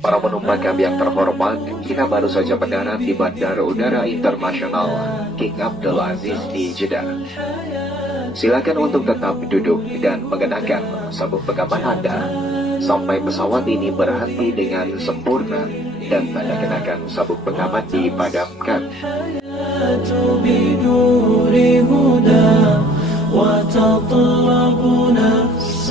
Para penumpang kami yang terhormat, kita baru saja mendarat di Bandara Udara Internasional King Abdul Aziz di Jeddah. Silakan untuk tetap duduk dan mengenakan sabuk pengaman Anda sampai pesawat ini berhenti dengan sempurna dan tanda kenakan sabuk pengaman dipadamkan. وتطلب نفس